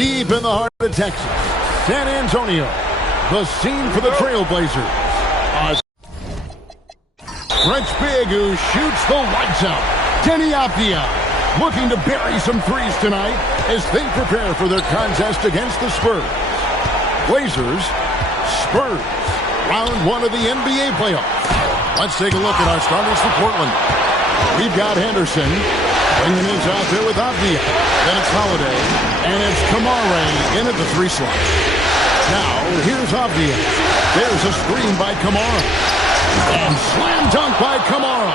Deep in the heart of Texas, San Antonio, the scene for the Trailblazers. French big who shoots the lights out. Denny Avdia looking to bury some threes tonight as they prepare for their contest against the Spurs. Blazers, Spurs, round one of the NBA playoffs. Let's take a look at our starters for Portland. We've got Henderson bringing his out there with Avdia. Then it's Holiday, and it's Kamara in at the 3 slot. Now, here's Avdia. There's a screen by Kamara. And slam dunk by Kamara.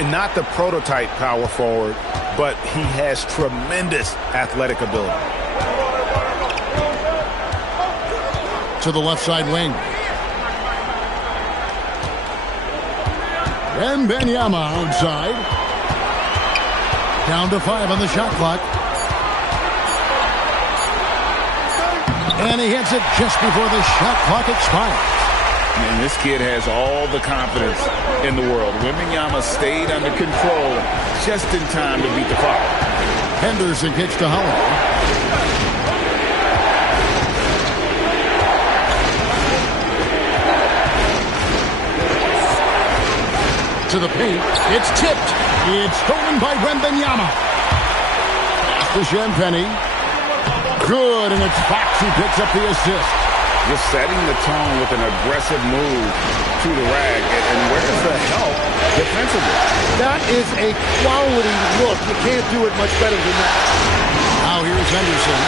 And not the prototype power forward, but he has tremendous athletic ability. To the left side wing. And Benyama outside. Down to 5 on the shot clock. And he hits it just before the shot clock expires. And this kid has all the confidence in the world. Wembanyama stayed under control just in time to beat the clock. Henderson kicks to Holiday. To the paint. It's tipped. It's stolen by Wembanyama. Pass to Champagny. Good, and it's Fox who picks up the assist. Just setting the tone with an aggressive move to the rag. And where's the help defensively? That is a quality look. You can't do it much better than that. Now here's Henderson.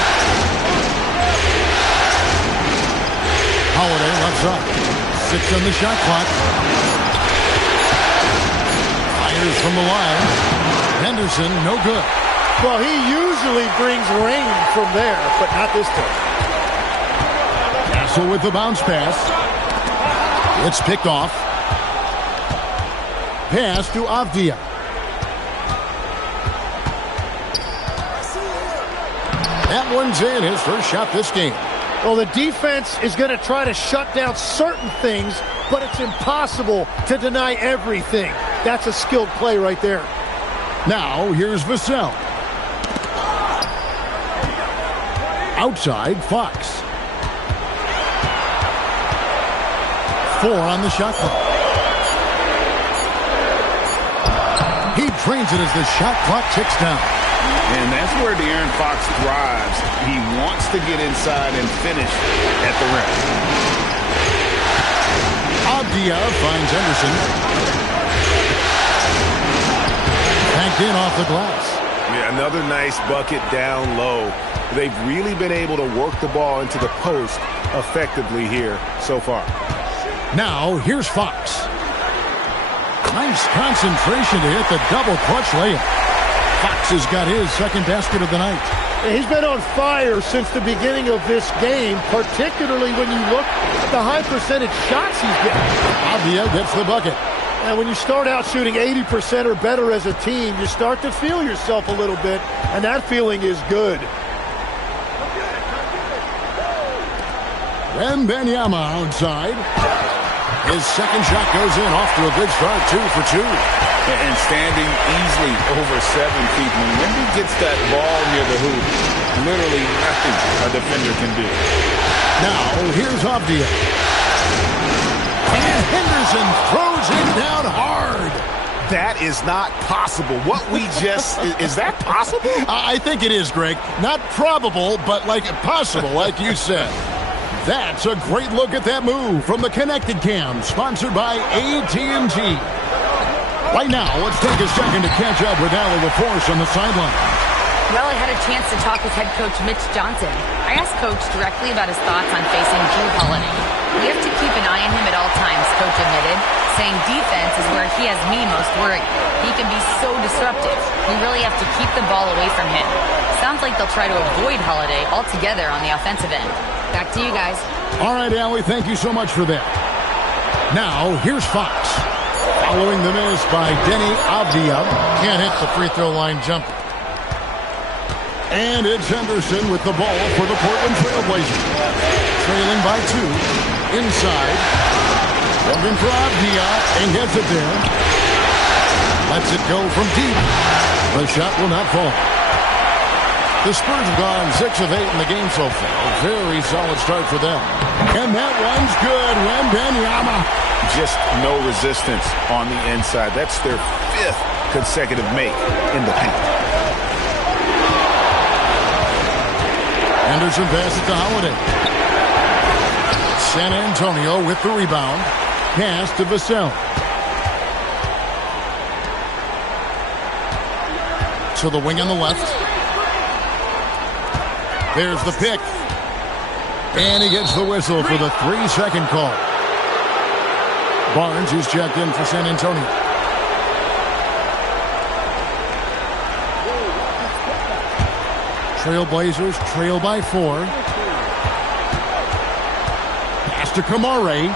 Holiday left side. 6 on the shot clock. Fires from the line. Henderson, no good. Well, he usually brings rain from there, but not this time. With the bounce pass. It's picked off. Pass to Avdia. That one's in, his first shot this game. Well, the defense is going to try to shut down certain things, but it's impossible to deny everything. That's a skilled play right there. Now, here's Vassell. Outside, Fox. 4 on the shot clock. He drains it as the shot clock ticks down. And that's where De'Aaron Fox thrives. He wants to get inside and finish at the rim. Avdia finds Henderson. Banked in off the glass. Yeah, another nice bucket down low. They've really been able to work the ball into the post effectively here so far. Now, here's Fox. Nice concentration to hit the double clutch layup. Fox has got his second basket of the night. He's been on fire since the beginning of this game, particularly when you look at the high percentage shots he's getting. Avdia gets the bucket. And when you start out shooting 80% or better as a team, you start to feel yourself a little bit, and that feeling is good. Wembanyama outside. His second shot goes in, off to a good start, 2 for 2. And standing easily over 7 feet. When Wemby gets that ball near the hoop, literally nothing a defender can do. Now, here's Avdia. And Henderson throws him down hard. That is not possible. What we just... is that possible? I think it is, Greg. Not probable, but like possible, like you said. That's a great look at that move from the Connected Cam, sponsored by AT&T. Right now, let's take a second to catch up with Allie LaForce on the sideline. Well, I had a chance to talk with head coach Mitch Johnson. I asked Coach directly about his thoughts on facing Drew Holiday. We have to keep an eye on him at all times, Coach admitted, saying defense is where he has me most worried. He can be so disruptive. We really have to keep the ball away from him. Sounds like they'll try to avoid Holiday altogether on the offensive end. Back to you guys. All right, Allie, thank you so much for that. Now, here's Fox. Following the miss by Denny Avdia. Can't hit the free throw line jumper. And it's Henderson with the ball for the Portland Trailblazers. Trailing by 2. Inside. Looking for Avdia and gets it there. Lets it go from deep. The shot will not fall. The Spurs have gone 6 of 8 in the game so far. Very solid start for them. And that one's good. Wembanyama. Just no resistance on the inside. That's their 5th consecutive make in the paint. Anderson passes to Holiday. San Antonio with the rebound. Pass to Vassell. To the wing on the left. There's the pick. And he gets the whistle for the 3-second call. Barnes is checked in for San Antonio. Trailblazers trail by 4. Pass to Kamare.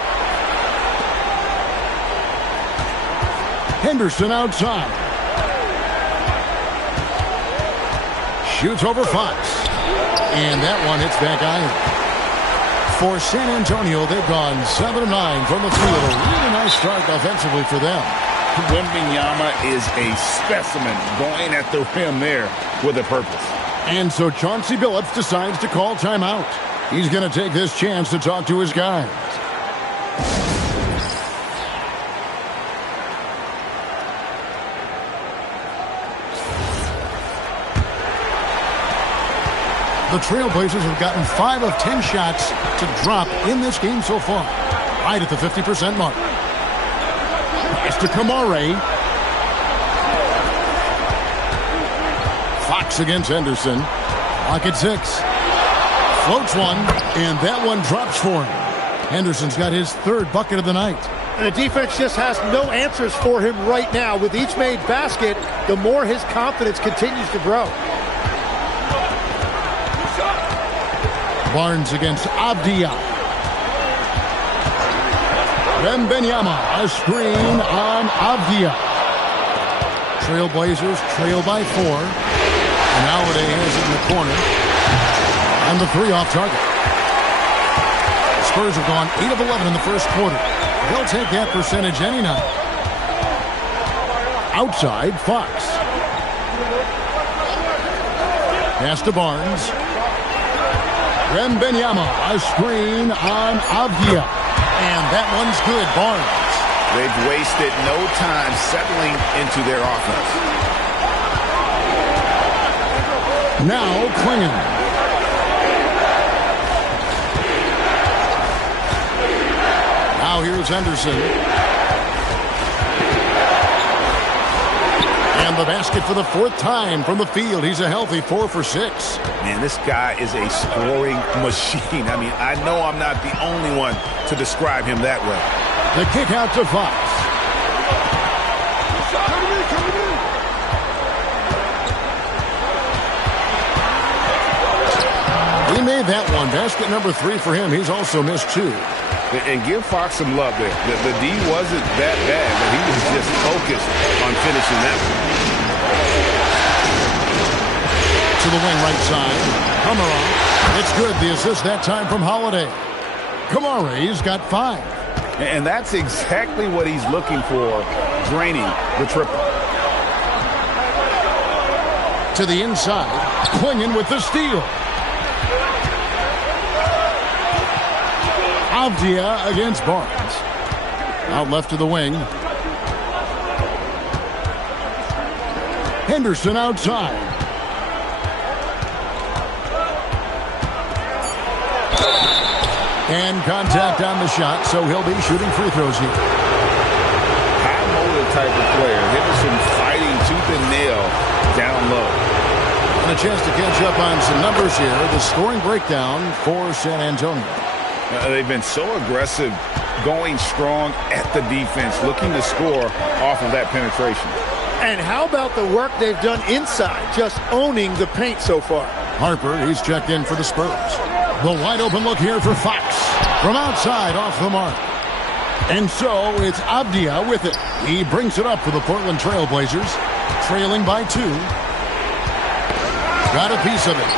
Henderson outside. Shoots over Fox. And that one hits back iron. For San Antonio, they've gone 7 of 9 from the field. A really nice start offensively for them. Wembanyama is a specimen going at the rim there with a purpose. And so Chauncey Billups decides to call timeout. He's going to take this chance to talk to his guys. The Trailblazers have gotten 5 of 10 shots to drop in this game so far. Right at the 50% mark. Pass to Kamare. Fox against Henderson. Clock at 6. Floats one, and that one drops for him. Henderson's got his 3rd bucket of the night. And the defense just has no answers for him right now. With each made basket, the more his confidence continues to grow. Barnes against Avdia. Wembanyama, a screen on Avdia. Trailblazers trail by 4. And Holiday has it in the corner. And the 3 off target. Spurs have gone 8 of 11 in the first quarter. They'll take that percentage any night. Outside, Fox. Pass to Barnes. Wembanyama, a screen on Avdia. And that one's good, Barnes. They've wasted no time settling into their offense. Now Klingon. Now here's Henderson. And the basket for the 4th time from the field. He's a healthy 4 for 6. Man, this guy is a scoring machine. I mean, I know I'm not the only one to describe him that way. The kick out to Fox. He made that one. Basket number 3 for him. He's also missed 2. And give Fox some love there. The D wasn't that bad, but he was just focused on finishing that one. To the wing right side. Kamara. It's good. The assist that time from Holiday. Kamare's got 5. And that's exactly what he's looking for, draining the triple. To the inside. Klingon with the steal. Avdia against Barnes. Out left to the wing. Henderson outside. And contact on the shot, so he'll be shooting free throws here. High motor type of player. Henderson fighting tooth and nail down low. And a chance to catch up on some numbers here. The scoring breakdown for San Antonio. They've been so aggressive, going strong at the defense, looking to score off of that penetration. And how about the work they've done inside, just owning the paint so far? Harper, he's checked in for the Spurs. The wide open look here for Fox. From outside, off the mark. And so it's Avdia with it. He brings it up for the Portland Trailblazers, trailing by 2. Got a piece of it.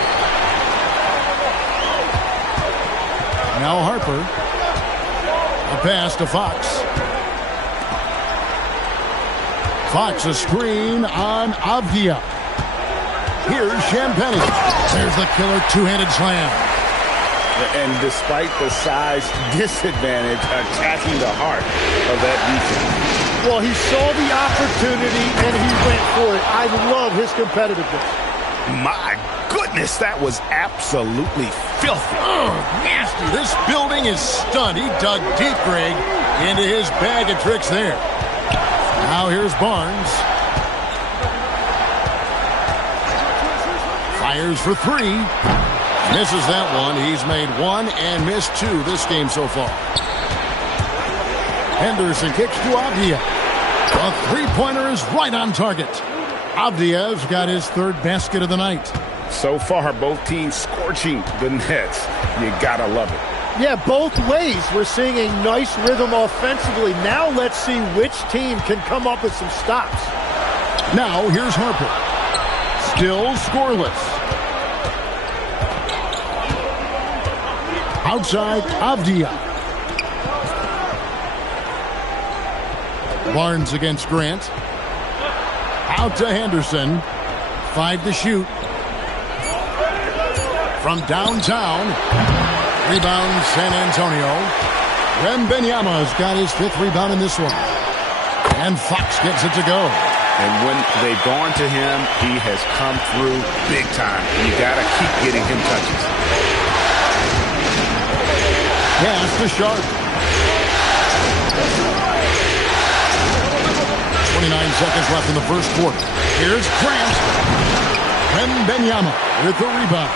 Now Harper. A pass to Fox. Fox a screen on Avdia. Here's Champagnie. There's the killer two-handed slam. And despite the size disadvantage, attacking the heart of that defense. Well, he saw the opportunity, and he went for it. I love his competitiveness. My goodness, that was absolutely filthy. Oh, nasty. This building is stunned. He dug deep, Greg, into his bag of tricks there. Now here's Barnes. Fires for three. Misses that one. He's made one and missed two this game so far. Henderson kicks to Avdia. A three-pointer is right on target. Avdia's got his third basket of the night. So far, both teams scorching the nets. You gotta love it. Yeah, both ways. We're seeing a nice rhythm offensively. Now let's see which team can come up with some stops. Now here's Harper. Still scoreless. Outside, Avdia. Barnes against Grant. Out to Henderson. 5 to shoot. From downtown. Rebound, San Antonio. Wembanyama's got his 5th rebound in this one. And Fox gets it to go. And when they've gone to him, he has come through big time. You gotta keep getting him touches. Pass to Sharp. 29 seconds left in the first quarter. Here's Grant. Wembanyama with the rebound.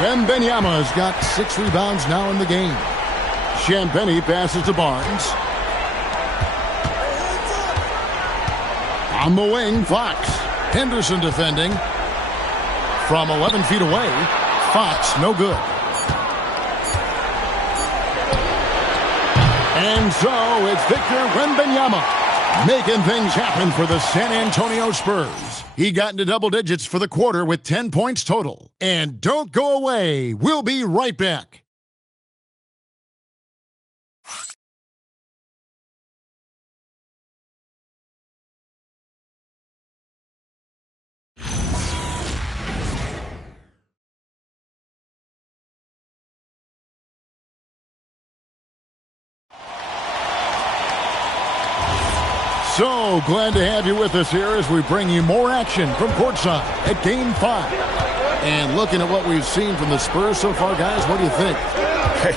Wembanyama's got 6 rebounds now in the game. Champagnie passes to Barnes. On the wing, Fox. Henderson defending. From 11 feet away, Fox no good. And so it's Victor Wembanyama making things happen for the San Antonio Spurs. He got into double digits for the quarter with 10 points total. And don't go away. We'll be right back. So glad to have you with us here as we bring you more action from courtside at Game 5. And looking at what we've seen from the Spurs so far, guys, what do you think? Hey,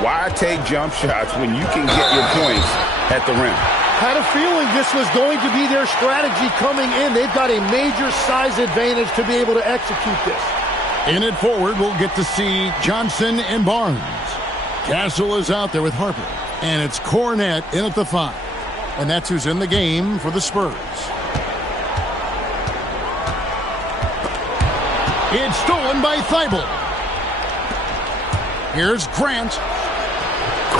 why take jump shots when you can get your points at the rim? Had a feeling this was going to be their strategy coming in. They've got a major size advantage to be able to execute this. In it forward, we'll get to see Johnson and Barnes. Castle is out there with Harper. And it's Cornette in at the 5. And that's who's in the game for the Spurs. It's stolen by Thibault. Here's Grant.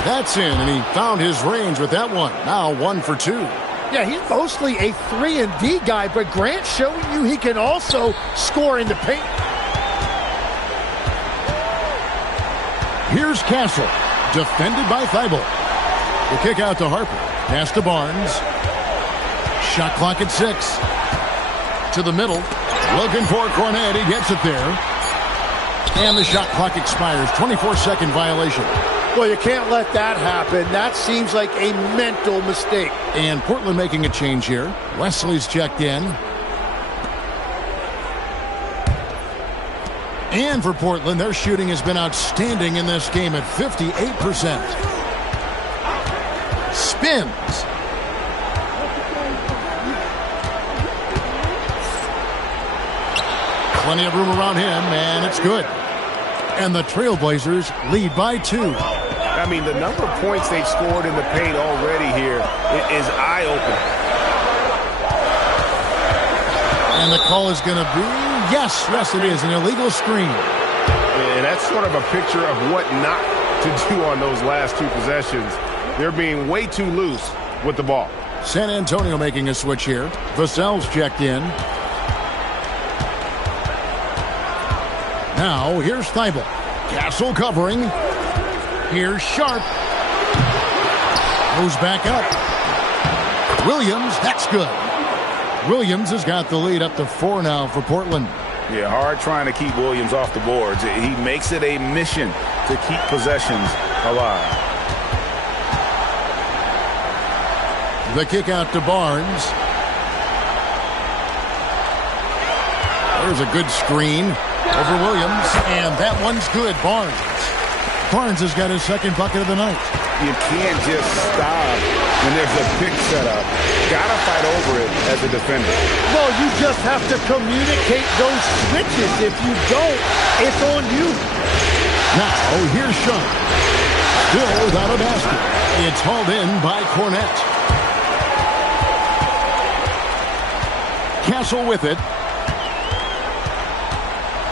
That's in, and he found his range with that one. Now 1 for 2. Yeah, he's mostly a 3-and-D guy, but Grant showing you he can also score in the paint. Here's Castle, defended by Thibault. The kick out to Harper. Pass to Barnes. Shot clock at 6. To the middle. Looking for Cornette. He gets it there. And the shot clock expires. 24-second violation. Well, you can't let that happen. That seems like a mental mistake. And Portland making a change here. Wesley's checked in. And for Portland, their shooting has been outstanding in this game at 58%. Spins. Plenty of room around him, and it's good. And the Trailblazers lead by 2. I mean, the number of points they've scored in the paint already here is eye-opening. And the call is going to be, yes, it is, an illegal screen. And that's sort of a picture of what not to do on those last 2 possessions. They're being way too loose with the ball. San Antonio making a switch here. Vassell's checked in. Now, here's Thibault. Castle covering. Here's Sharp. Goes back up. Williams, that's good. Williams has got the lead up to 4 now for Portland. Yeah, hard trying to keep Williams off the boards. He makes it a mission to keep possessions alive. The kick out to Barnes. There's a good screen over Williams, and that one's good. Barnes has got his second bucket of the night. You can't just stop when there's a pick set up. Gotta fight over it as a defender. Well, you just have to communicate those switches. If you don't, it's on you. Now, here's Sean. Still without a basket. It's hauled in by Cornette. Castle with it.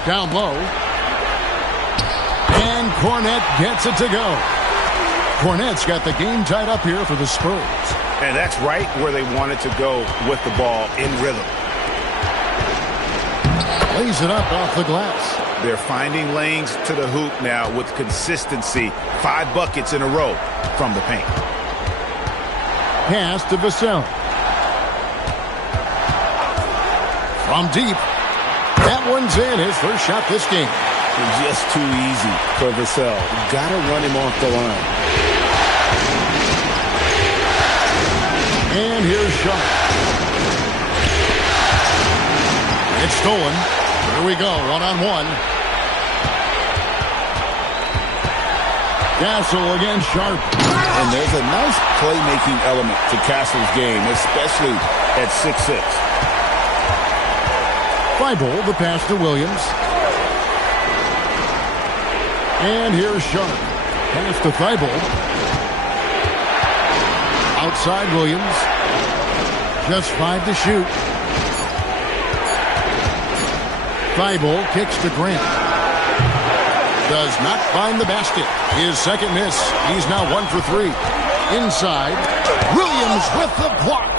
Down low. And Cornette gets it to go. Cornette's got the game tied up here for the Spurs. And that's right where they wanted to go with the ball in rhythm. Lays it up off the glass. They're finding lanes to the hoop now with consistency. 5 buckets in a row from the paint. Pass to Vassell. From deep. That one's in. His first shot this game. Just too easy for Vassell. Gotta run him off the line. And here's Sharp. It's stolen. Here we go, one-on-one. Castle against Sharp. And there's a nice playmaking element to Castle's game, especially at 6'6". Thibault, the pass to Williams. And here's Sharp. Pass to Thibault. Outside Williams. Just 5 to shoot. Thibault kicks to Grant. Does not find the basket. His second miss. He's now 1 for 3. Inside. Williams with the block.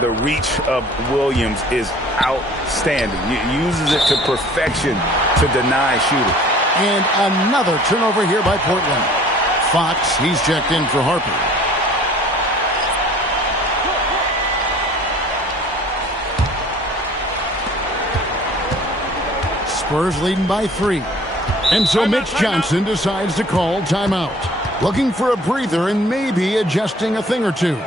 The reach of Williams is outstanding. He uses it to perfection to deny shooting. And another turnover here by Portland. Fox, he's checked in for Harper. Spurs leading by 3. And so Mitch Johnson decides to call timeout. Looking for a breather and maybe adjusting a thing or two.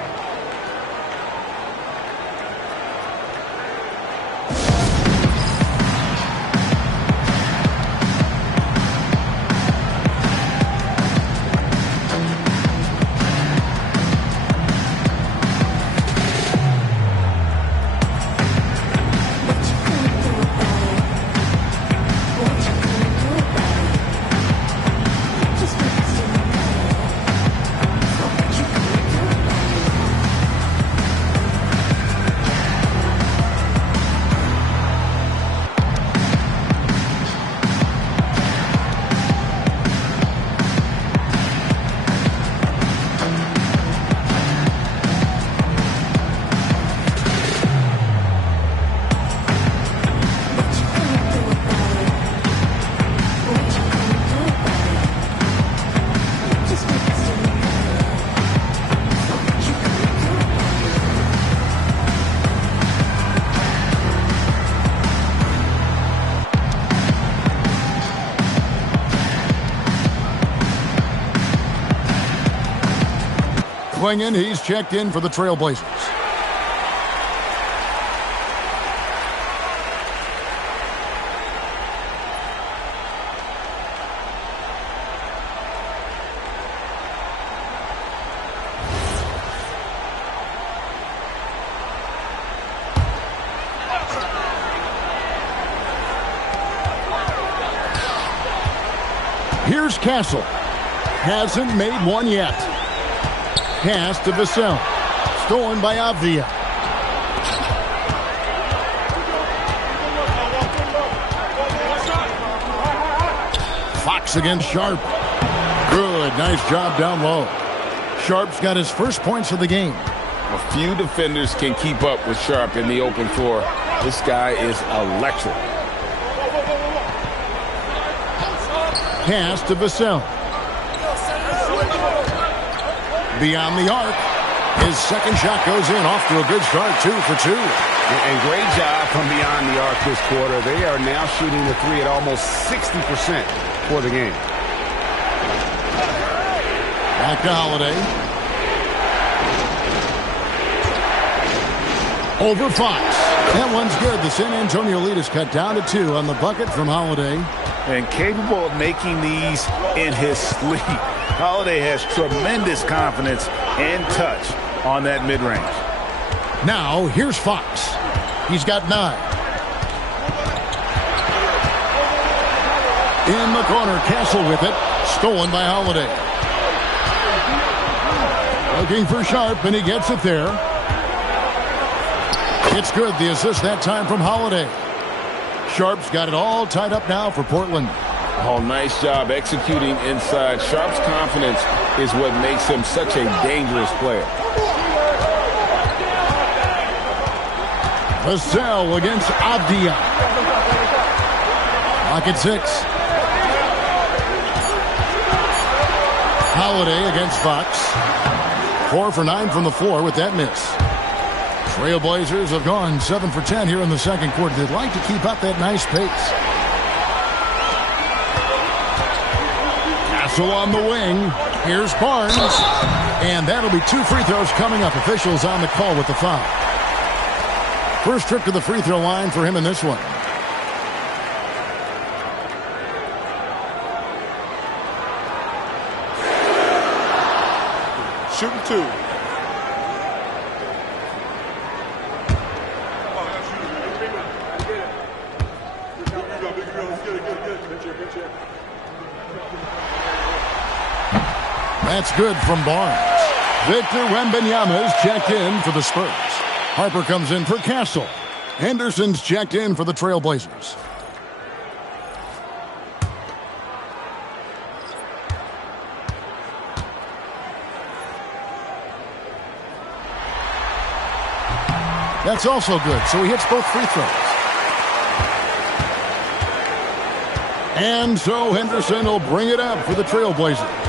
Swinging, he's checked in for the Trailblazers. Here's Castle. Hasn't made one yet. Pass to Vassell. Stolen by Avdia. Fox against Sharp. Good. Nice job down low. Sharp's got his first points of the game. A few defenders can keep up with Sharp in the open floor. This guy is electric. Pass to Vassell. Beyond the arc. His second shot goes in, off to a good start, 2 for 2. And great job from beyond the arc this quarter. They are now shooting the three at almost 60% for the game. Back to Holiday. Over Fox. That one's good. The San Antonio lead is cut down to 2 on the bucket from Holiday. And capable of making these in his sleep. Holiday has tremendous confidence and touch on that mid-range. Now, here's Fox. He's got 9. In the corner, Castle with it. Stolen by Holiday. Looking for Sharp, and he gets it there. It's good. The assist that time from Holiday. Sharp's got it all tied up now for Portland. Oh, nice job executing inside. Sharp's confidence is what makes him such a dangerous player. Vassell against Avdia. Lock at 6. Holiday against Fox. 4 for 9 from the floor with that miss. Trailblazers have gone 7 for 10 here in the second quarter. They'd like to keep up that nice pace. Castle on the wing. Here's Barnes. And that'll be 2 free throws coming up. Officials on the call with the foul. First trip to the free throw line for him in this one. Shooting 2. That's good from Barnes. Victor Wembanyama is checked in for the Spurs. Harper comes in for Castle. Henderson's checked in for the Trailblazers. That's also good, so he hits both free throws. And so Henderson will bring it up for the Trailblazers.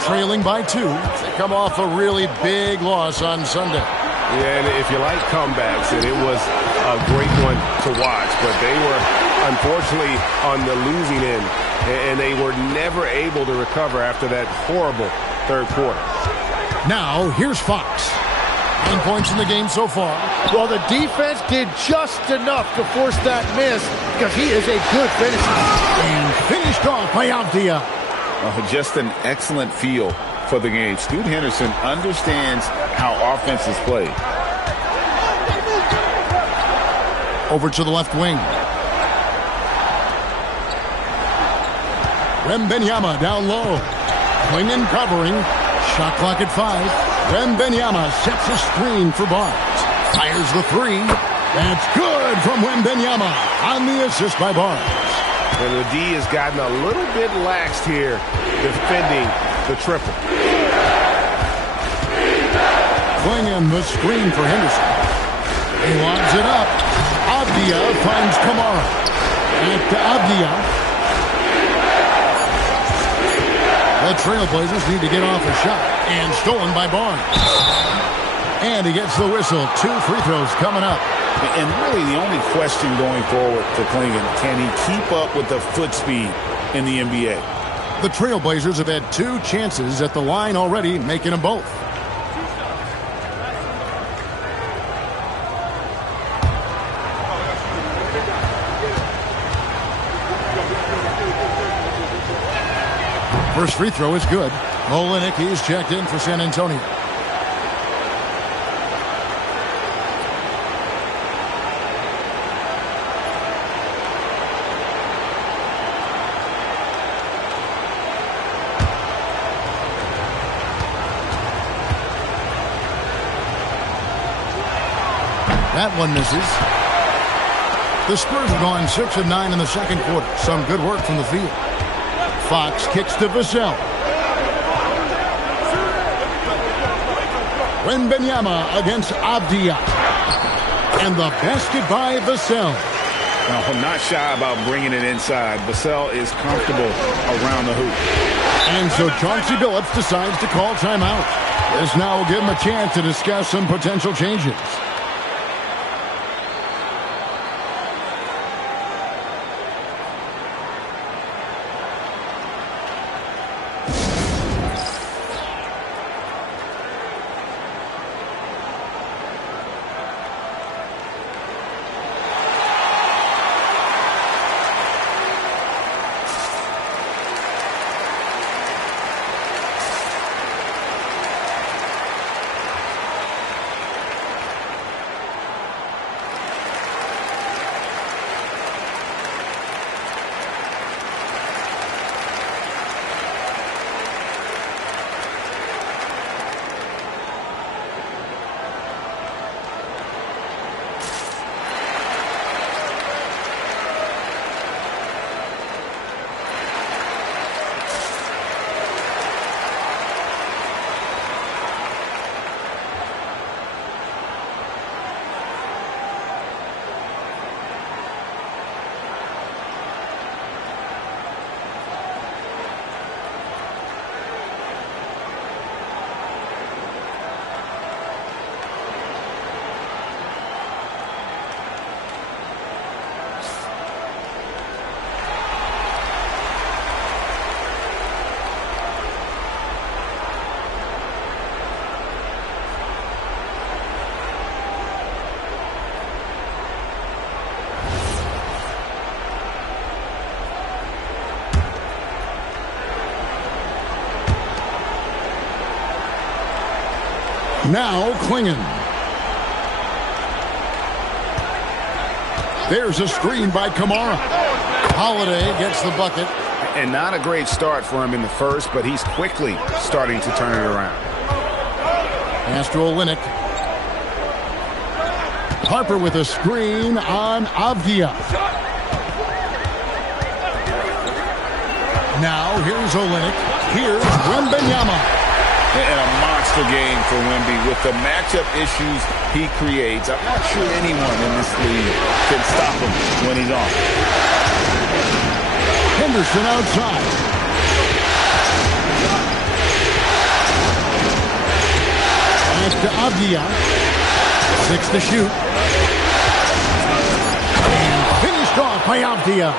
Trailing by 2. They come off a really big loss on Sunday. Yeah, and if you like comebacks, and it was a great one to watch, but they were unfortunately on the losing end, and they were never able to recover after that horrible third quarter. Now, here's Fox. 9 points in the game so far. Well, the defense did just enough to force that miss because he is a good finisher. And finished off by Avdia. Just an excellent feel for the game. Scoot Henderson understands how offense is played. Over to the left wing. Wembanyama down low. Wingin covering. Shot clock at 5. Wembanyama sets a screen for Barnes. Fires the 3. That's good from Wembanyama on the assist by Barnes. And the D has gotten a little bit laxed here defending the triple. Wingin the screen for Henderson. He lobs it up. Avdia finds Kamara. Back to Avdia. The Trailblazers need to get off a shot. And stolen by Barnes. And he gets the whistle. 2 free throws coming up. And really the only question going forward for Klingon, can he keep up with the foot speed in the NBA? The Trailblazers have had 2 chances at the line already, making them both. First free throw is good. Olenek is checked in for San Antonio. That one misses. The Spurs have gone 6 of 9 in the second quarter. Some good work from the field. Fox kicks to Vassell. Wembanyama against Avdia. And the basket by Vassell. No, not shy about bringing it inside. Vassell is comfortable around the hoop. And so Chauncey Billups decides to call timeout. This now will give him a chance to discuss some potential changes. Now Klingon. There's a screen by Kamara. Holiday gets the bucket. And not a great start for him in the first, but he's quickly starting to turn it around. Pass to Olynyk. Harper with a screen on Avdia. Now here's Olynyk. Here's Wembanyama. And a monster game for Wemby. With the matchup issues he creates, I'm not sure anyone in this league can stop him when he's on. Henderson outside. Back to Avdia. 6 to shoot. And finished off by Avdia.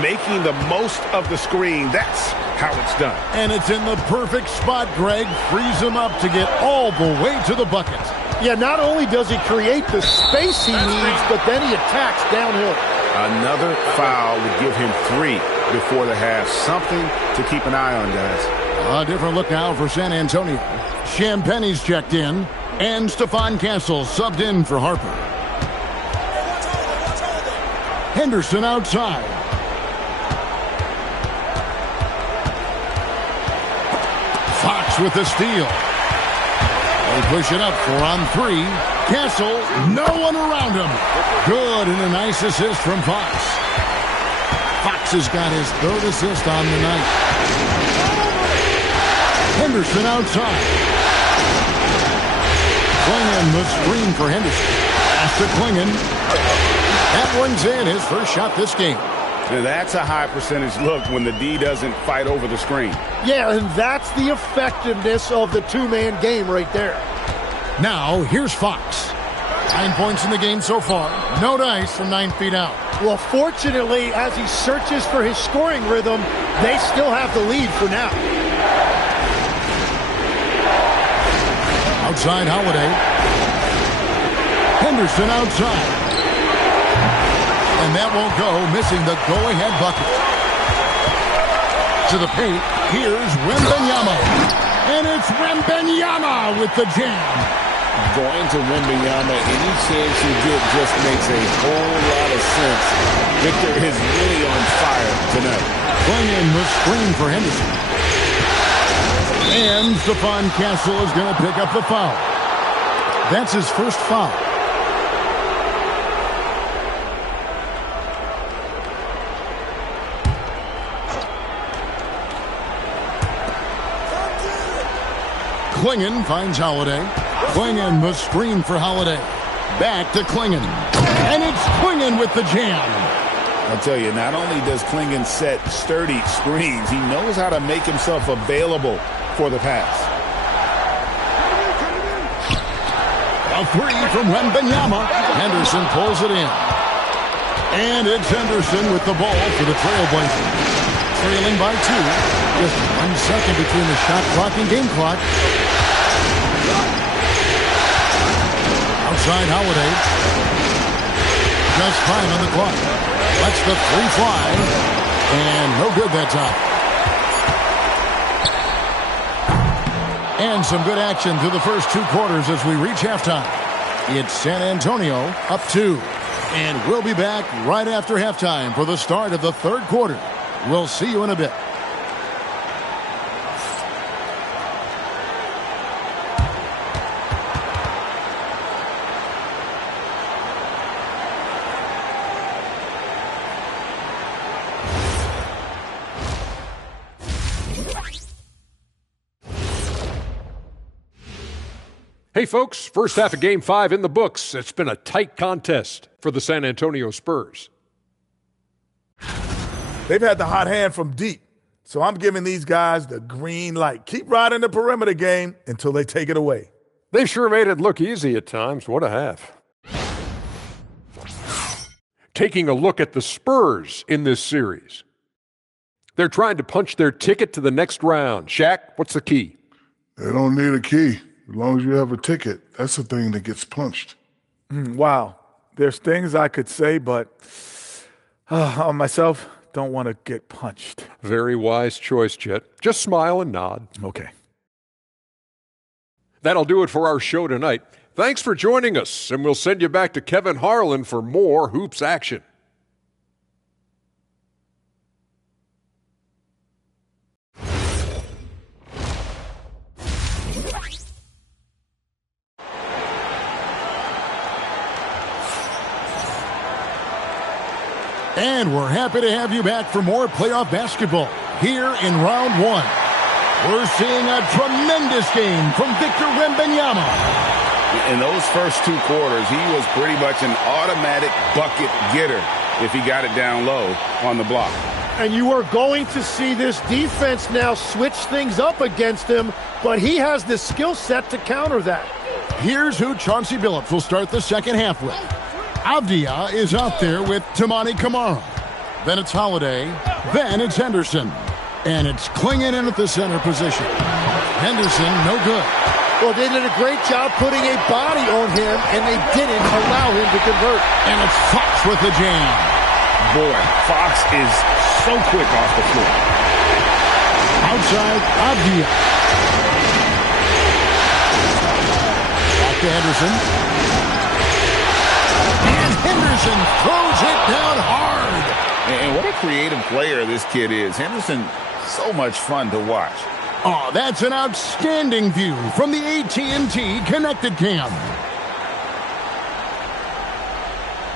Making the most of the screen. That's how it's done. And it's in the perfect spot, Greg. Frees him up to get all the way to the bucket. Yeah, not only does he create the space he needs, but then he attacks downhill. Another foul would give him 3 before the half. Something to keep an eye on, guys. A different look now for San Antonio. Champagne's checked in, and Stephon Castle subbed in for Harper. Henderson outside. Fox with the steal. They push it up 4 on 3. Castle, no one around him. Good, and a nice assist from Fox. Fox has got his 3rd assist on the night. Henderson outside. Klingon the screen for Henderson. Pass to Klingon. That one's in, his first shot this game. Now that's a high percentage look when the D doesn't fight over the screen. Yeah, and that's the effectiveness of the two-man game right there. Now, here's Fox. 9 points in the game so far. No dice from 9 feet out. Well, fortunately, as he searches for his scoring rhythm, they still have the lead for now. Outside Holiday. Henderson outside. And that won't go, missing the go-ahead bucket. To the paint, here's Wembanyama. And it's Wembanyama with the jam. Going to Wembanyama, any chance you get just makes a whole lot of sense. Victor is really on fire tonight. Klingon the screen for Henderson. And Stephon Castle is going to pick up the foul. That's his first foul. Klingon finds Holiday. Klingon the screen for Holiday. Back to Klingon. And it's Klingon with the jam. I'll tell you, not only does Klingon set sturdy screens, he knows how to make himself available for the pass. A 3 from Wembanyama. Henderson pulls it in. And it's Henderson with the ball for the Trailblazers. Trailing by 2. Just 1 second between the shot clock and game clock. Outside Holiday. Just 5 on the clock. Lets the 3 fly. And no good that time. And some good action through the first 2 quarters as we reach halftime. It's San Antonio up 2. And we'll be back right after halftime for the start of the 3rd quarter. We'll see you in a bit. Hey folks, first half of Game 5 in the books. It's been a tight contest for the San Antonio Spurs. They've had the hot hand from deep, so I'm giving these guys the green light. Keep riding the perimeter game until they take it away. They sure made it look easy at times. What a half. Taking a look at the Spurs in this series. They're trying to punch their ticket to the next round. Shaq, what's the key? They don't need a key. As long as you have a ticket, that's the thing that gets punched. Wow. There's things I could say, but on myself, don't want to get punched. Very wise choice, Chet. Just smile and nod. Okay. That'll do it for our show tonight. Thanks for joining us, and we'll send you back to Kevin Harlan for more Hoops action. And we're happy to have you back for more playoff basketball here in round one. We're seeing a tremendous game from Victor Wembanyama. In those first 2 quarters, he was pretty much an automatic bucket getter if he got it down low on the block. And you are going to see this defense now switch things up against him, but he has the skill set to counter that. Here's who Chauncey Billups will start the second half with. Avdia is out there with Tamani Kamara. Then it's Holiday. Then it's Henderson. And it's Clingan in at the center position. Henderson, no good. Well, they did a great job putting a body on him, and they didn't allow him to convert. And it's Fox with the jam. Boy, Fox is so quick off the floor. Outside, Avdia. Back to Henderson. And Henderson throws it down hard. And what a creative player this kid is. Henderson, so much fun to watch. Oh, that's an outstanding view from the AT&T Connected Cam.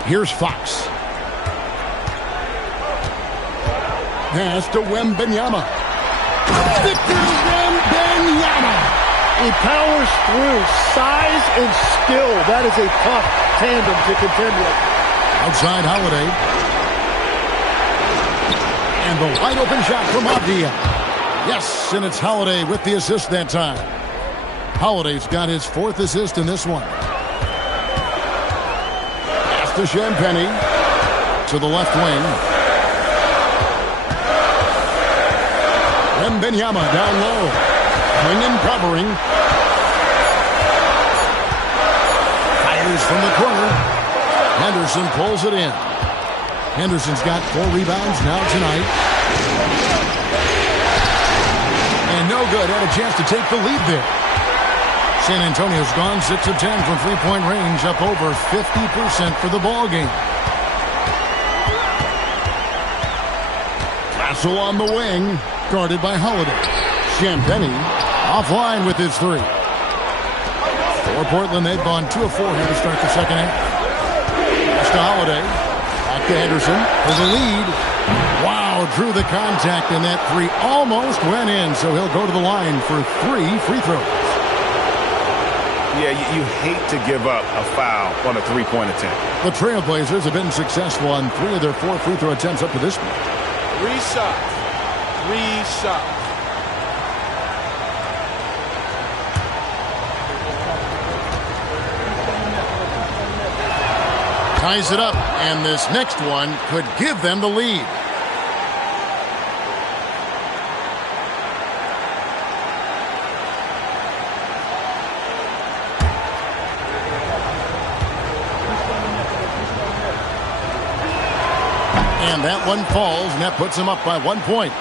Here's Fox. Pass to Wembanyama. Victor Wembanyama. He powers through. Size and skill. That is a tough tandem to contend with. Outside Holiday. And the wide open shot from Avdia. Yes, and it's Holiday with the assist that time. Holiday's got his 4th assist in this one. Pass to Champagnie. To the left wing. Wembanyama down low. Clingan covering. Fires from the corner. Henderson pulls it in. Henderson's got 4 rebounds now tonight. And no good. Had a chance to take the lead there. San Antonio's gone 6 of 10 from three-point range, up over 50% for the ball game. Castle on the wing, guarded by Holiday. Champagnie offline with his 3. For Portland, they've gone 2 of 4 here to start the second half. Pass to Holiday. Back to Henderson for the lead. Wow, drew the contact, and that 3 almost went in, so he'll go to the line for 3 free throws. Yeah, you hate to give up a foul on a 3-point attempt. The Trailblazers have been successful on 3 of their 4 free throw attempts up to this point. 3 shots. 3 shots. Ties it up, and this next one could give them the lead. And that one falls, and that puts them up by 1 point.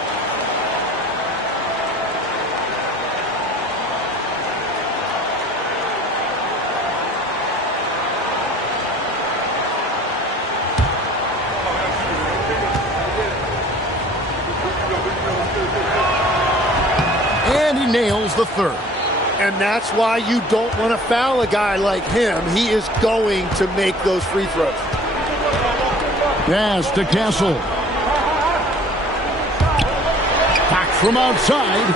And he nails the 3rd. And that's why you don't want to foul a guy like him. He is going to make those free throws. Pass to Castle. Back from outside.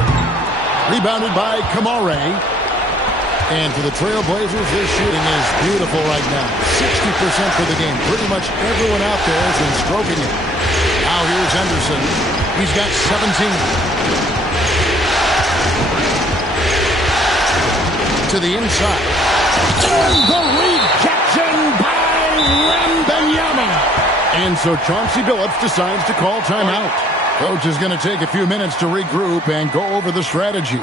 Rebounded by Kamara. And for the Trailblazers, this shooting is beautiful right now. 60% for the game. Pretty much everyone out there has been stroking it. Now here's Henderson. He's got 17. To the inside. And the rejection by Wembanyama. And so Chauncey Billups decides to call timeout. Coach is going to take a few minutes to regroup and go over the strategy.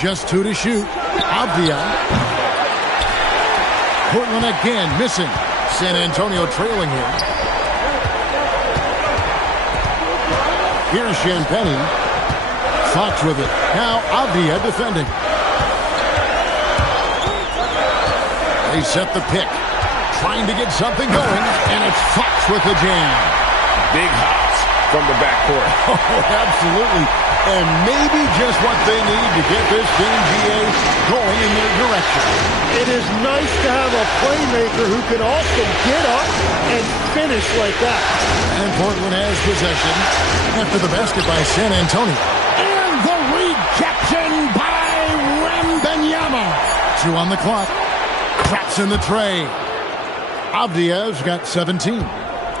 Just 2 to shoot. Avdia. Portland again missing. San Antonio trailing here. Here's Champagny. Fox with it. Now Avdia defending. They set the pick. Trying to get something going. And it's Fox with the jam. Big hops from the backcourt. Oh, absolutely. And maybe just what they need to get this team, GA, going in their direction. It is nice to have a playmaker who can also get up and finish like that. And Portland has possession after the basket by San Antonio. And the rejection by Wembanyama. 2 on the clock. Craps in the tray. Avdia's got 17.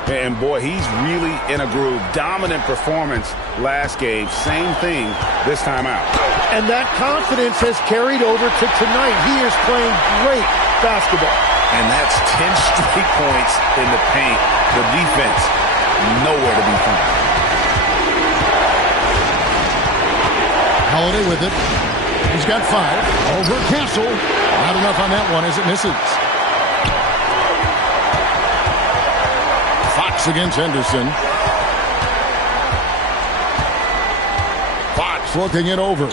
And boy, he's really in a groove. Dominant performance last game. Same thing this time out. And that confidence has carried over to tonight. He is playing great basketball. And that's 10 straight points in the paint. The defense, nowhere to be found. Holiday with it. He's got 5. Over Castle. Not enough on that one as it misses. Fox against Henderson. Fox looking it over.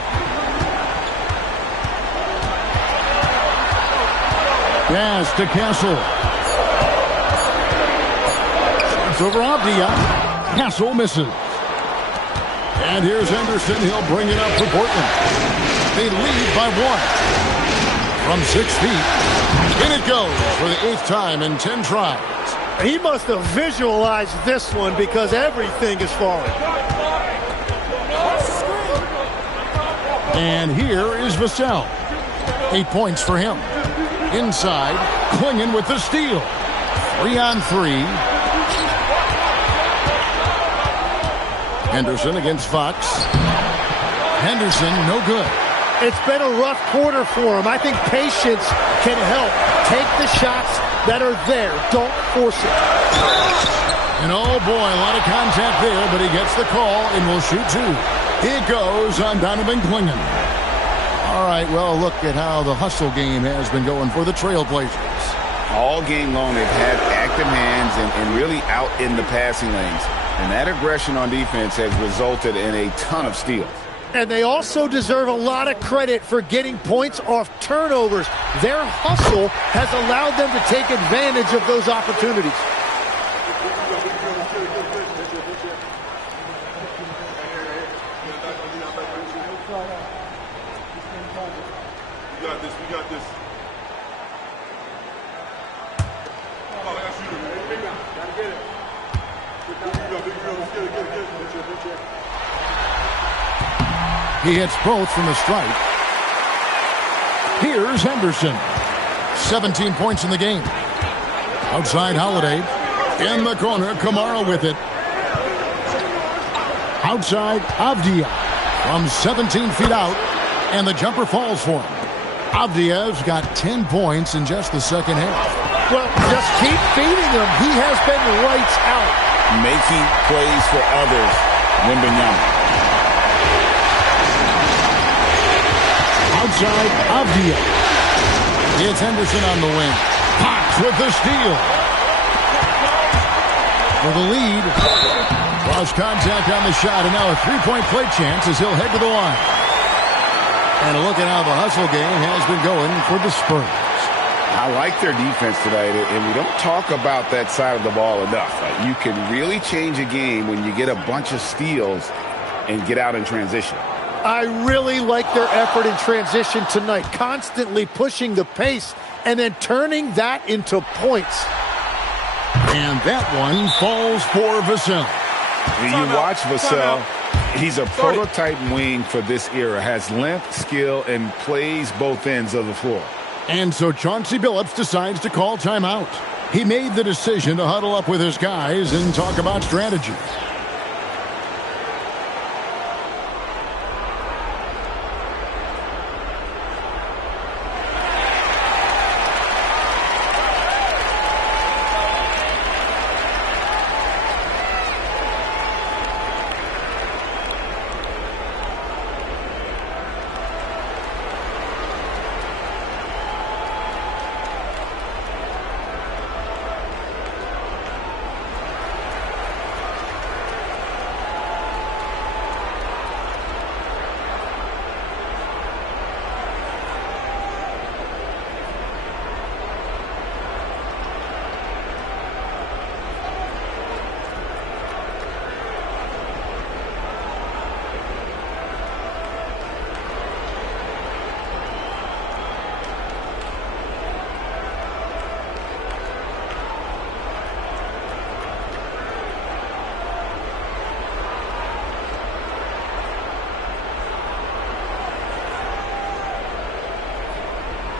Pass to Castle. It's over Avdia. Castle misses. And here's Henderson. He'll bring it up for Portland. They lead by 1. From 6 feet. In it goes for the 8th time in 10 tries. He must have visualized this one because everything is falling. And here is Vassell. 8 points for him. Inside, Klingon with the steal. 3 on 3. Henderson against Fox. Henderson, no good. It's been a rough quarter for him. I think patience can help. Take the shots that are there. Don't force it. And oh boy, a lot of contact there, but he gets the call and will shoot 2. It goes on Donovan Klingon. All right, well, look at how the hustle game has been going for the Trailblazers. All game long, they've had active hands and really out in the passing lanes. And that aggression on defense has resulted in a ton of steals. And they also deserve a lot of credit for getting points off turnovers. Their hustle has allowed them to take advantage of those opportunities. We got this. We got this. Gotta get it. He hits both from the stripe. Here's Henderson. 17 points in the game. Outside Holiday. In the corner, Kamara with it. Outside Avdia. From 17 feet out. And the jumper falls for him. Avdia's got 10 points in just the second half. Well, just keep feeding him. He has been lights out. Making plays for others. Wembanyama. Outside Avdia. It's Henderson on the wing. Fox with the steal. For the lead. Cross contact on the shot, and now a three-point play chance as he'll head to the line. And a look at how the hustle game has been going for the Spurs. I like their defense tonight, and we don't talk about that side of the ball enough. You can really change a game when you get a bunch of steals and get out in transition. I really like their effort in transition tonight, constantly pushing the pace and then turning that into points. And that one falls for Vassell. You watch Vassell, he's a prototype wing for this era, has length, skill, and plays both ends of the floor. And so Chauncey Billups decides to call timeout. He made the decision to huddle up with his guys and talk about strategy.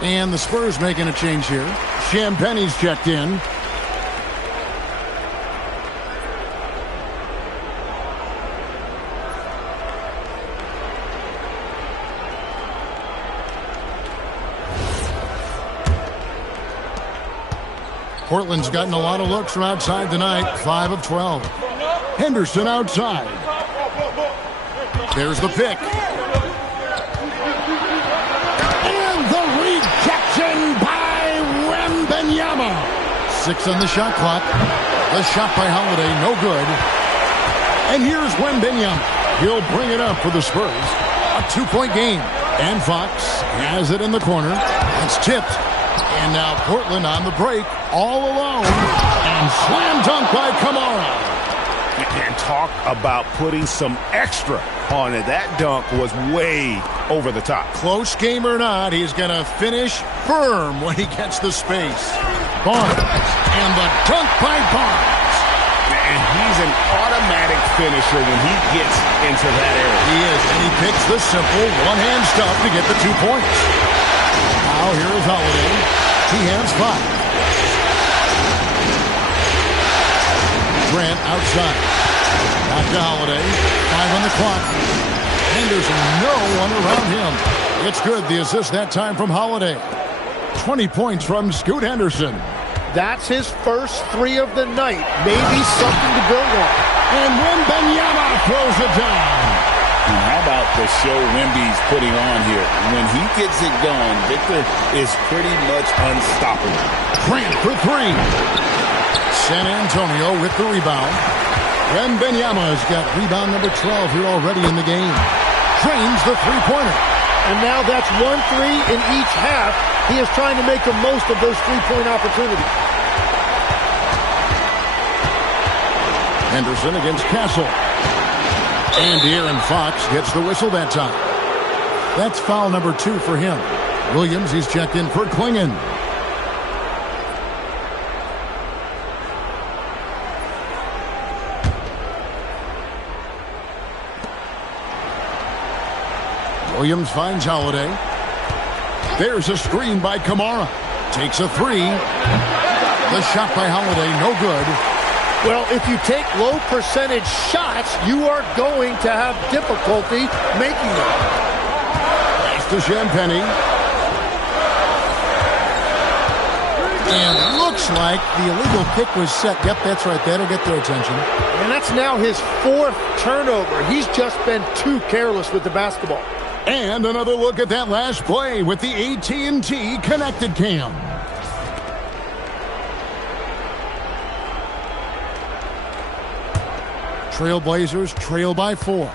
And the Spurs making a change here. Champagne's checked in. Portland's gotten a lot of looks from outside tonight. 5 of 12. Henderson outside. There's the pick. And the rejection by Wembanyama. 6 on the shot clock. The shot by Holiday, no good. And here's Wembanyama. He'll bring it up for the Spurs. A 2-point game. And Fox has it in the corner. It's tipped. And now Portland on the break, all alone. And slam dunk by Kamara. And talk about putting some extra on it. That dunk was way over the top. Close game or not, he's going to finish firm when he gets the space. Barnes. And the dunk by Barnes. And he's an automatic finisher when he gets into that area. He is. And he picks the simple one-hand stuff to get the 2 points. Now here is Holiday. He has 5. Grant outside. Back to Holiday. 5 on the clock. Henderson, no one around him. It's good. The assist that time from Holiday. 20 points from Scoot Henderson. That's his first 3 of the night. Maybe something to build on. And Wembanyama throws it down. And how about the show Wemby's putting on here? When he gets it going, Victor is pretty much unstoppable. Grant for 3. San Antonio with the rebound. Wembanyama has got rebound number 12 here already in the game. Drains the three-pointer. And now that's 1 3 in each half. He is trying to make the most of those three-point opportunities. Henderson against Castle. And De'Aaron Fox gets the whistle that time. That's foul number 2 for him. Williams, he's checked in for Klingon. Williams finds Holiday. There's a screen by Kamara. Takes a 3. The shot by Holiday, no good. Well, if you take low percentage shots, you are going to have difficulty making them. Pass to Champagnie. And it looks like the illegal kick was set. Yep, that's right. That'll get their attention. And that's now his 4th turnover. He's just been too careless with the basketball. And another look at that last play with the AT&T Connected Cam. Trailblazers trail by 4.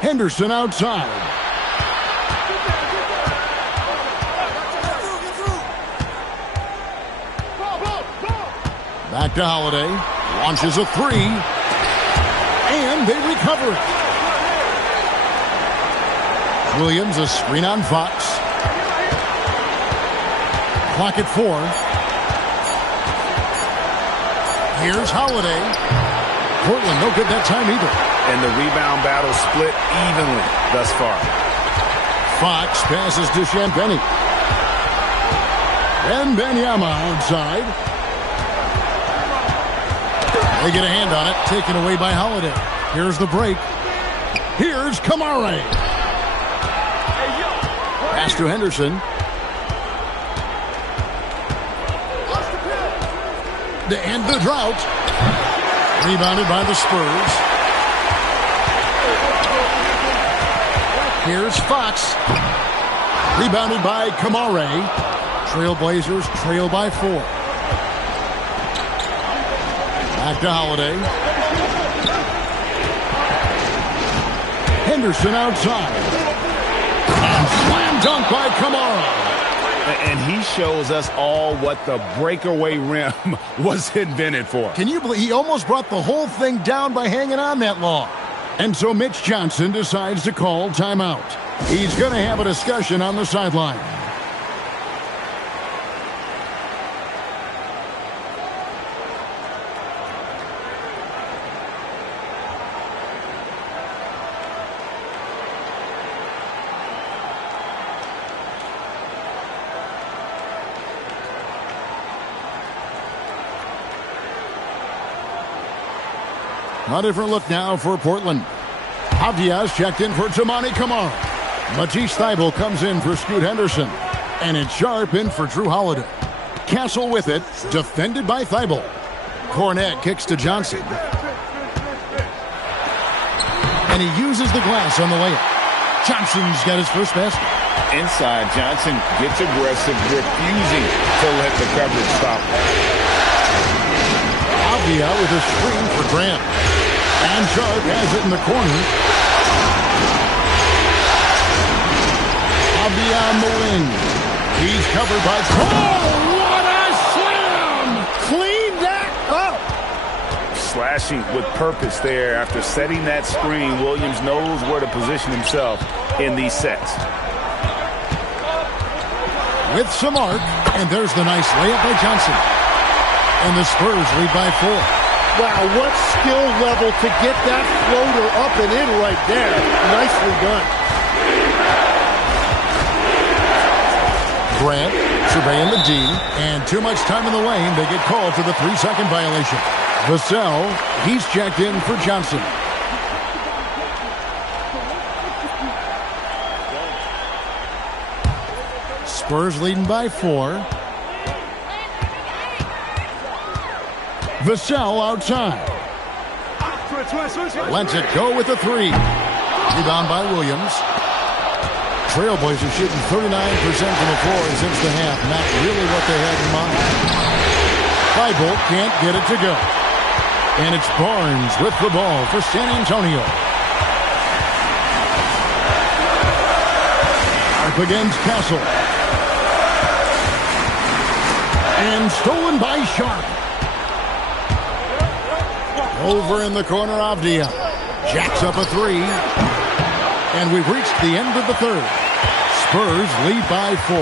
Henderson outside. Back to Holiday. Launches a 3. And they recover it. Williams, a screen on Fox. Clock at 4. Here's Holiday. Portland, no good that time either. And the rebound battle split evenly thus far. Fox passes to Champagnie. Wembanyama outside. They get a hand on it, taken away by Holiday. Here's the break. Here's Kamara. Pass to Henderson. To end the drought. Rebounded by the Spurs. Here's Fox. Rebounded by Kamara. Trailblazers trail by 4. Back to Holiday. Henderson outside. And slam dunk by Kamara. And he shows us all what the breakaway rim was invented for. Can you believe he almost brought the whole thing down by hanging on that long? And so Mitch Johnson decides to call timeout. He's going to have a discussion on the sideline. A different look now for Portland. Avdia's checked in for Tamani Kamara. Matisse Thybulle comes in for Scoot Henderson. And it's Sharp in for Drew Holiday. Castle with it, defended by Thybulle. Cornette kicks to Johnson. And he uses the glass on the layup. Johnson's got his first basket. Inside, Johnson gets aggressive, refusing to let the coverage stop. Avdia with a screen for Grant. And Sharp has it in the corner. Avdia on the wing. He's covered by... Oh, what a slam! Clean that up! Slashing with purpose there. After setting that screen, Williams knows where to position himself in these sets. With some arc, and there's the nice layup by Johnson. And the Spurs lead by 4. Wow, what skill level to get that floater up and in right there. Nicely done. Grant surveying the D, and too much time in the lane. They get called for the 3-second violation. Vassell, he's checked in for Johnson. Spurs leading by 4. Vassell outside. Lets it go with a 3. Rebound by Williams. Trailblazers shooting 39% from the floor since the half. Not really what they had in mind. Thybulle can't get it to go. And it's Barnes with the ball for San Antonio. Up against Castle. And stolen by Sharp. Over in the corner, Avdia. Jacks up a 3. And we've reached the end of the third. Spurs lead by 4.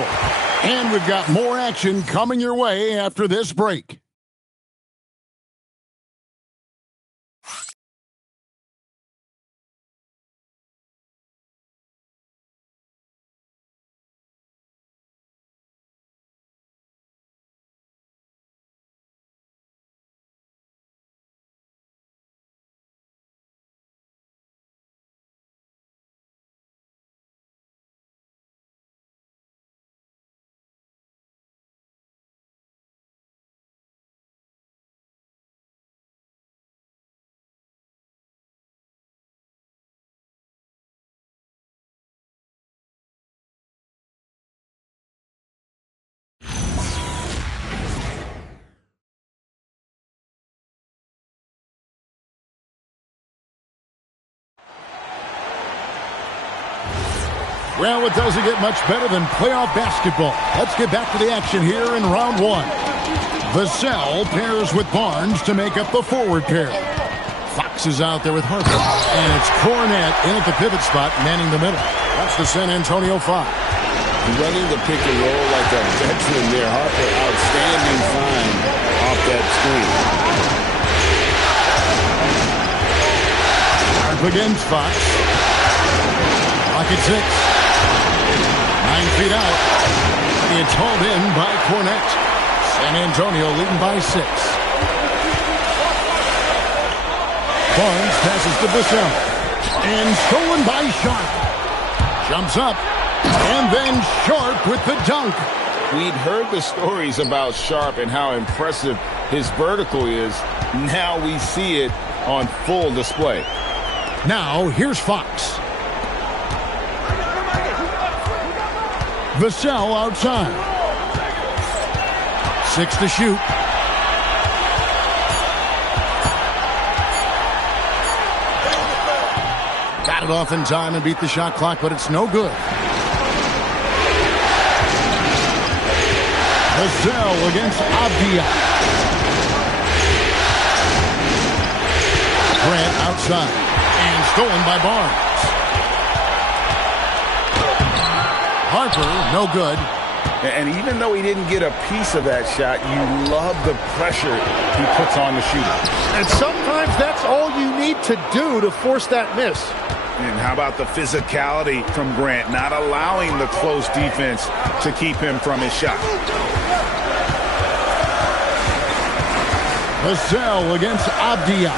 And we've got more action coming your way after this break. Well, it doesn't get much better than playoff basketball. Let's get back to the action here in round 1. Vassell pairs with Barnes to make up the forward pair. Fox is out there with Harper. And it's Cornette in at the pivot spot, manning the middle. That's the San Antonio 5. Running the pick and roll like a veteran there. Harper, outstanding find off that screen. Up against Fox. Pocket 6. 9 feet out. It's hauled in by Cornette. San Antonio leading by 6. Barnes passes to Vassell. And stolen by Sharp. Jumps up. And then Sharp with the dunk. We'd heard the stories about Sharp and how impressive his vertical is. Now we see it on full display. Now here's Fox. Vassell outside. 6 to shoot. Got it off in time and beat the shot clock, but it's no good. Vassell against Avdia. Grant outside. And stolen by Barnes. Harper, no good. And even though he didn't get a piece of that shot, you love the pressure he puts on the shooter. And sometimes that's all you need to do to force that miss. And how about the physicality from Grant, not allowing the close defense to keep him from his shot. Vassell against Avdia.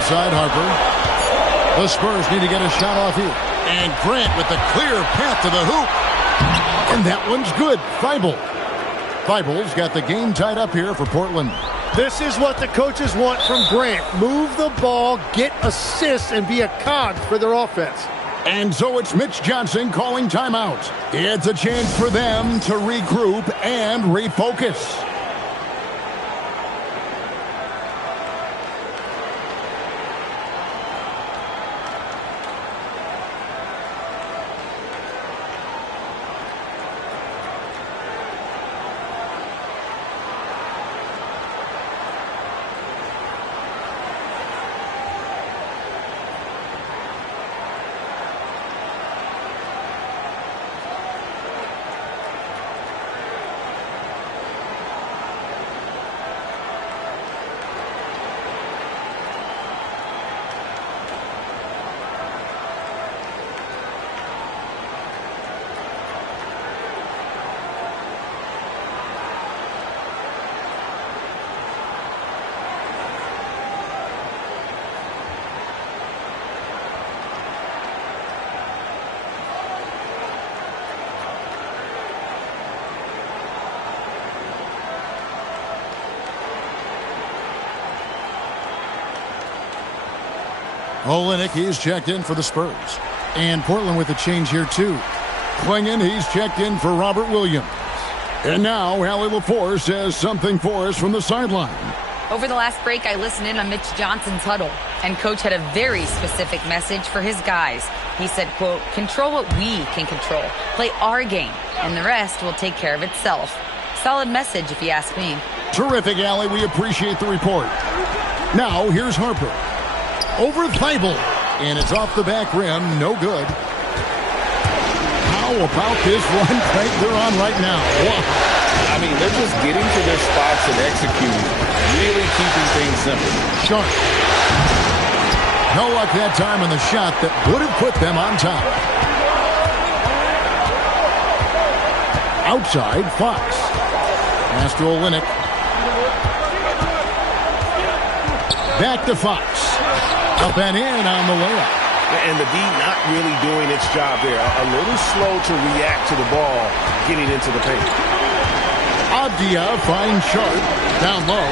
outside Harper. The Spurs need to get a shot off here. And Grant with the clear path to the hoop. And that one's good. Thibault's got the game tied up here for Portland. This is what the coaches want from Grant. Move the ball, get assists, and be a cog for their offense. And so it's Mitch Johnson calling timeout. It's a chance for them to regroup and refocus. Olenek, he's checked in for the Spurs. And Portland with a change here, too. Klingon, he's checked in for Robert Williams. And now, Allie LaForce says something for us from the sideline. Over the last break, I listened in on Mitch Johnson's huddle, and Coach had a very specific message for his guys. He said, quote, control what we can control, play our game, and the rest will take care of itself. Solid message, if you ask me. Terrific, Allie. We appreciate the report. Now, here's Harper. Over Thibault, and it's off the back rim. No good. How about this run they're on right now? Wow. I mean, they're just getting to their spots and executing, really keeping things simple. Sharp. No luck that time on the shot that would have put them on top. Outside, Fox. Pass to Olenek. Back to Fox. Up and in on the layup. And the D not really doing its job there. A little slow to react to the ball getting into the paint. Abdia finds Sharp down low.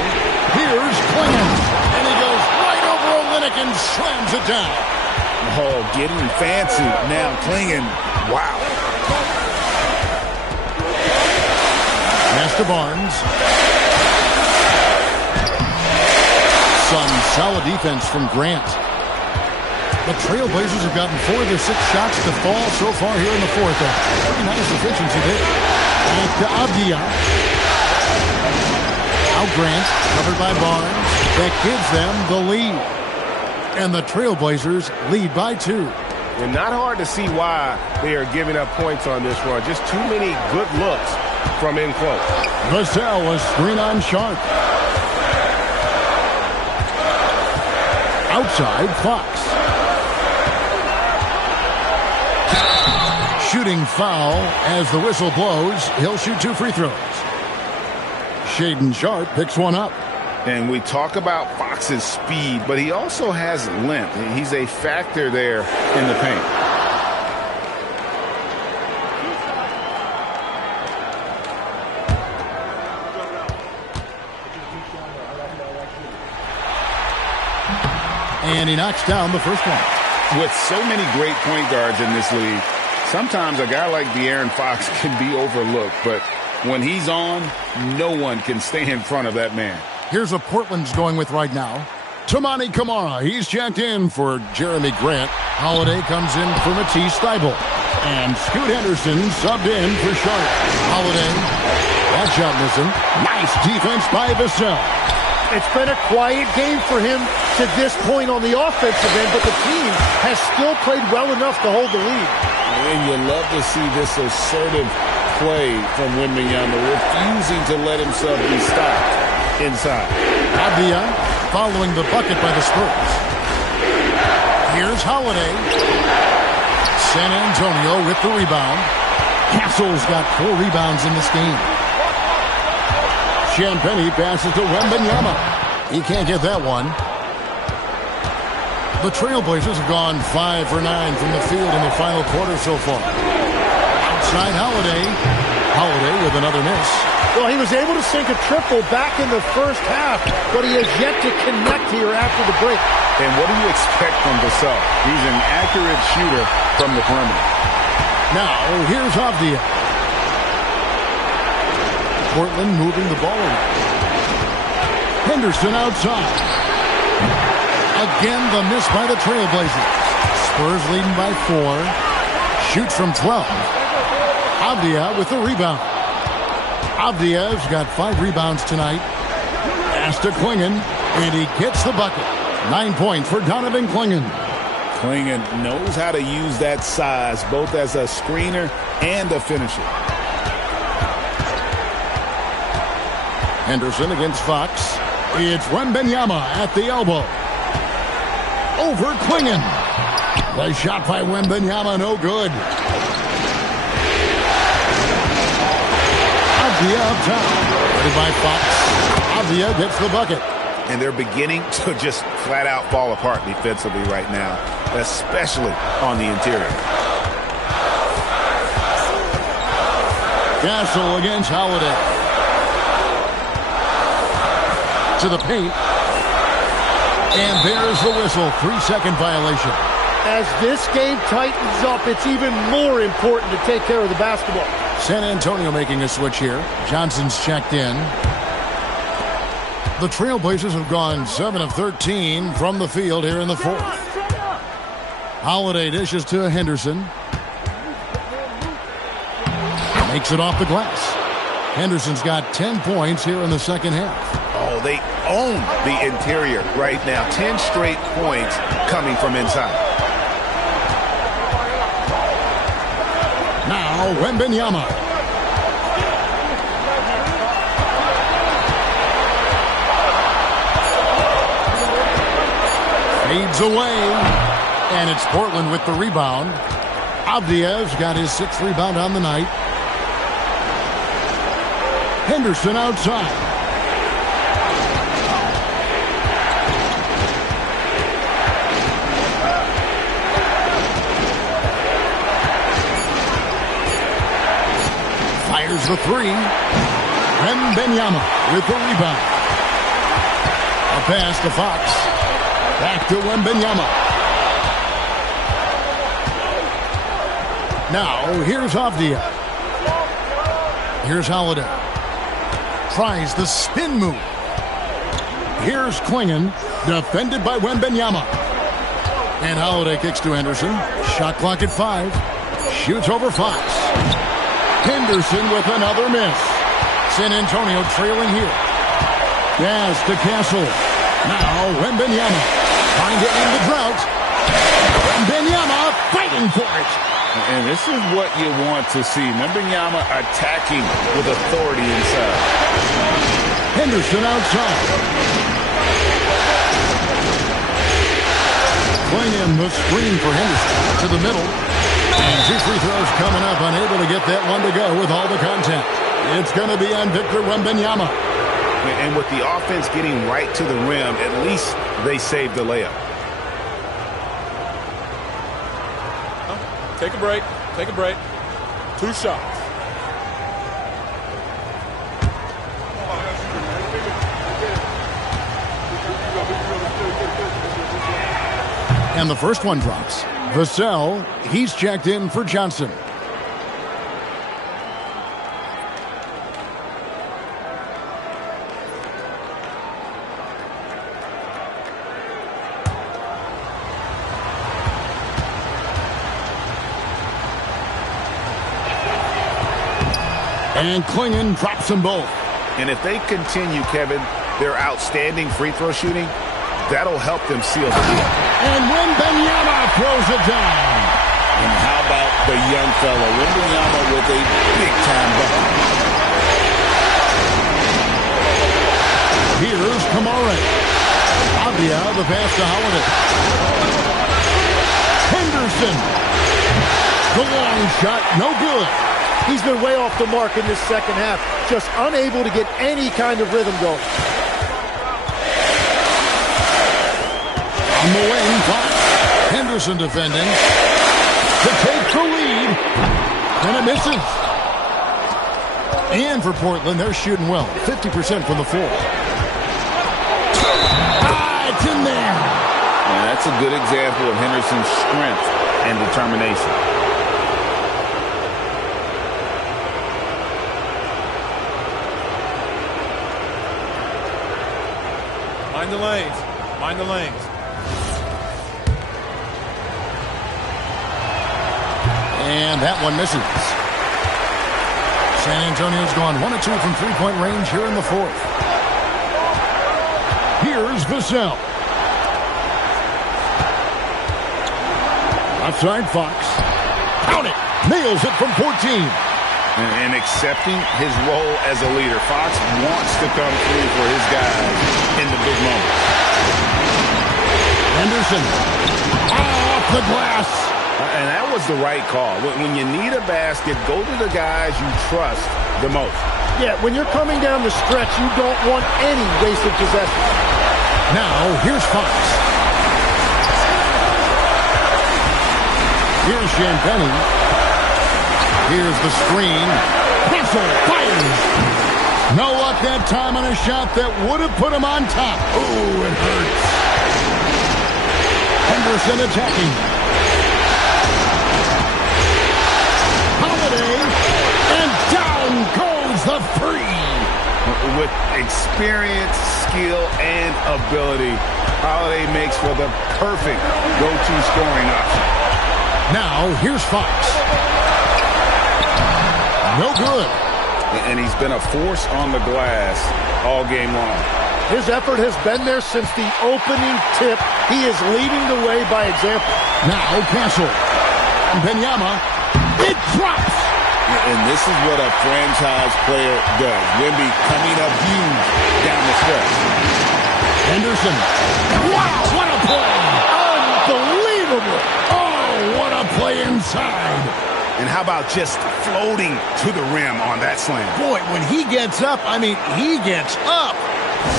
Here's Klingon. And he goes right over Olenek and slams it down. Oh, getting fancy now. Klingon. Wow. Pass to Barnes. Some solid defense from Grant. The Trailblazers have gotten 4 of their 6 shots to fall so far here in the fourth. A pretty nice efficiency there. Back to Abdia. Now Grant, covered by Barnes. That gives them the lead. And the Trailblazers lead by 2. And not hard to see why they are giving up points on this run. Just too many good looks from in close. Vassell was screen on Sharp. Outside, Fox. Shooting foul as the whistle blows. He'll shoot 2 free throws. Shaedon Sharp picks one up. And we talk about Fox's speed, but he also has length. He's a factor there in the paint. And he knocks down the first one. With so many great point guards in this league, sometimes a guy like De'Aaron Fox can be overlooked, but when he's on, no one can stay in front of that man. Here's what Portland's going with right now. Toumani Camara, he's checked in for Jeremy Grant. Holiday comes in for Matisse Thybulle. And Scoot Henderson subbed in for Sharp. Holiday, that shot missing. Nice defense by Vassell. It's been a quiet game for him to this point on the offensive end, but the team has still played well enough to hold the lead. And you love to see this assertive play from Wembanyama, refusing to let himself be stopped inside. Abdia following the bucket by the Spurs. Here's Holiday. San Antonio with the rebound. Castle's got 4 rebounds in this game. Champagnie passes to Wembanyama. He can't get that one. The Trailblazers have gone 5 for 9 from the field in the final quarter so far. Outside Holiday. Holiday with another miss. Well, he was able to sink a triple back in the first half, but he has yet to connect here after the break. And what do you expect from Vassell? He's an accurate shooter from the perimeter. Now, here's Avdia. Portland moving the ball around. Henderson outside. Again, the miss by the Trailblazers. Spurs leading by 4. Shoots from 12. Avdia with the rebound. Avdia's got 5 rebounds tonight. Pass to Klingon, and he gets the bucket. 9 points for Donovan Klingon. Klingon knows how to use that size, both as a screener and a finisher. Henderson against Fox. It's Wembanyama at the elbow. Over Klingon. The shot by Wembanyama, no good. Avdia up top. Ready by Fox. Avdia gets the bucket. And they're beginning to just flat out fall apart defensively right now, especially on the interior. Castle against Holiday. To the paint. And there's the whistle. 3-second violation. As this game tightens up, it's even more important to take care of the basketball. San Antonio making a switch here. Johnson's checked in. The Trailblazers have gone 7 of 13 from the field here in the fourth. Holiday dishes to Henderson. Makes it off the glass. Henderson's got 10 points here in the second half. Oh, they own the interior right now. 10 straight points coming from inside. Now, Wembanyama. Fades away. And it's Portland with the rebound. Avdia's got his 6th rebound on the night. Henderson outside. Fires the 3. Wembanyama with the rebound. A pass to Fox. Back to Wembanyama. Now, here's Avdia. Here's Holiday. Tries the spin move. Here's Klingon, defended by Wembanyama. And Holiday kicks to Henderson. Shot clock at 5. Shoots over Fox. Henderson with another miss. San Antonio trailing here. Pass to Castle. Now Wembanyama trying to end the drought. Wembanyama fighting for it. And this is what you want to see. Wembanyama attacking with authority inside. Henderson outside. Klingon the screen for Henderson to the middle. And 2 free throws coming up. Unable to get that one to go with all the contact. It's going to be on Victor Wembanyama. And with the offense getting right to the rim, at least they saved the layup. Take a break. Take a break. 2 shots. And the first one drops. Vassell, he's checked in for Johnson. And Klingon drops them both. And if they continue, Kevin, their outstanding free throw shooting, that'll help them seal the deal. And Wembanyama throws it down. And how about the young fella, Wembanyama with a big-time bucket. Here's Kamara. Avdia, the pass to Holiday. Henderson. The long shot, no good. He's been way off the mark in this second half. Just unable to get any kind of rhythm going. On the wing, Fox. Henderson defending. To take the lead. And it misses. And for Portland, they're shooting well. 50% from the floor. It's in there. And that's a good example of Henderson's strength and determination. Mind the lanes. Mind the lanes. And that one misses. San Antonio's gone 1 of 2 from three-point range here in the fourth. Here's Vassell. Left side, Fox. Count it. Nails it from 14. And accepting his role as a leader. Fox wants to come through for his guys in the big moments. Henderson. Off the glass. And that was the right call. When you need a basket, go to the guys you trust the most. Yeah, when you're coming down the stretch, you don't want any wasted possession. Now, here's Fox. Here's Champagne. Here's the screen. Russell fires. No luck that time on a shot that would have put him on top. Ooh, it hurts. Henderson attacking. Holiday. And down goes the three. With experience, skill, and ability, Holiday makes for the perfect go-to scoring option. Now, here's Fox. No good. And he's been a force on the glass all game long. His effort has been there since the opening tip. He is leading the way by example. Now, Castle. Benyama. It drops. And this is what a franchise player does. Wemby coming up huge down the stretch. Henderson. Wow, what a play. Unbelievable. Oh, what a play inside. And how about just floating to the rim on that slam? Boy, when he gets up, I mean, he gets up.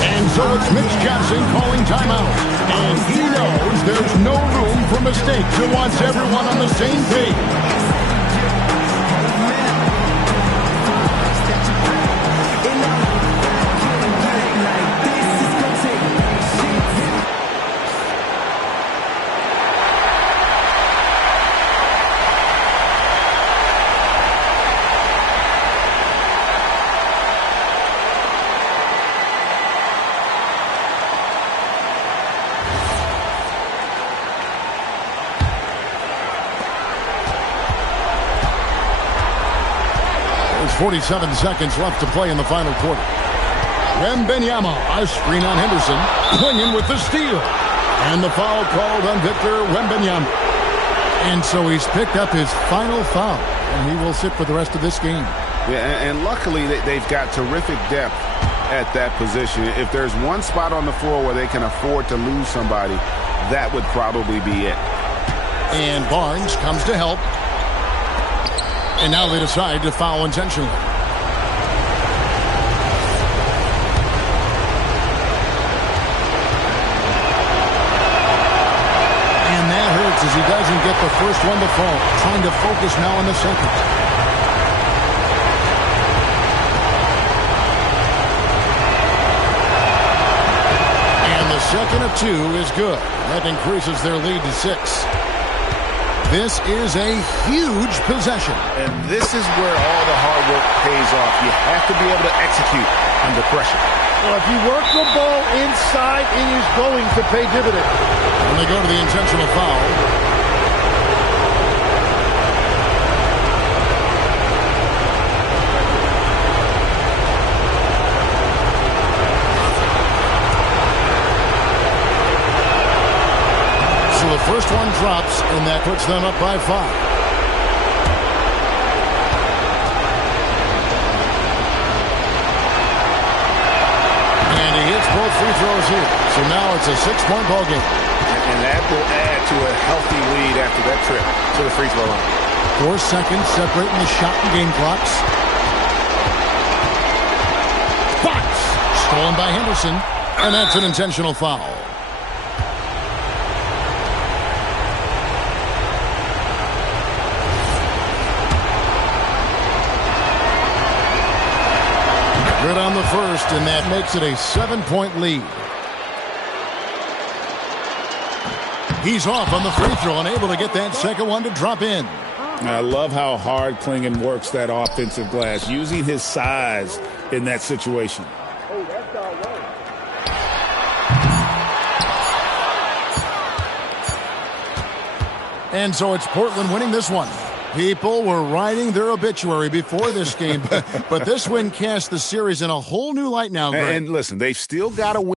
And so it's Mitch Johnson calling timeout. And he knows there's no room for mistakes. He wants everyone on the same page. There's 47 seconds left to play in the final quarter. Wembanyama, a screen on Henderson. Swinging with the steal. And the foul called on Victor Wembanyama. And so he's picked up his final foul. And he will sit for the rest of this game. Yeah, and luckily they've got terrific depth at that position. If there's one spot on the floor where they can afford to lose somebody, that would probably be it. And Barnes comes to help. And now they decide to foul intentionally. And that hurts as he doesn't get the first one to fall. Trying to focus now on the second. And the second of two is good. That increases their lead to 6. This is a huge possession. And this is where all the hard work pays off. You have to be able to execute under pressure. Well, if you work the ball inside, it is going to pay dividends. And they go to the intentional foul. So the first one drops, and that puts them up by 5. And he hits both free throws here. So now it's a 6-point ball game. And that will add to a healthy lead after that trip to the free throw line. 4 seconds separating the shot and game clocks. Fox stolen by Henderson, and that's an intentional foul. Good on the first, and that makes it a 7-point lead. He's off on the free throw and able to get that second one to drop in. I love how hard Klingon works that offensive glass, using his size in that situation. And so it's Portland winning this one. People were writing their obituary before this game, but this win cast the series in a whole new light now, Greg. And listen, they've still got to win.